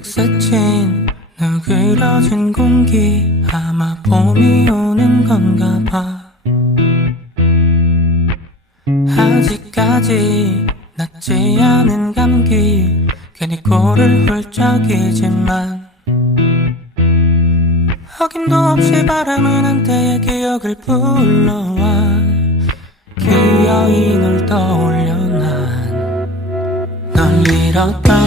잔뜩 스친 누그러진 공기 아마 봄이 오는 건가 봐. 아직까지 낫지 않은 감기 괜히 코를 훌쩍이지만 확인도 없이 바람은 한때의 기억을 불러와 그 여인을 떠올려 난 널 잃었다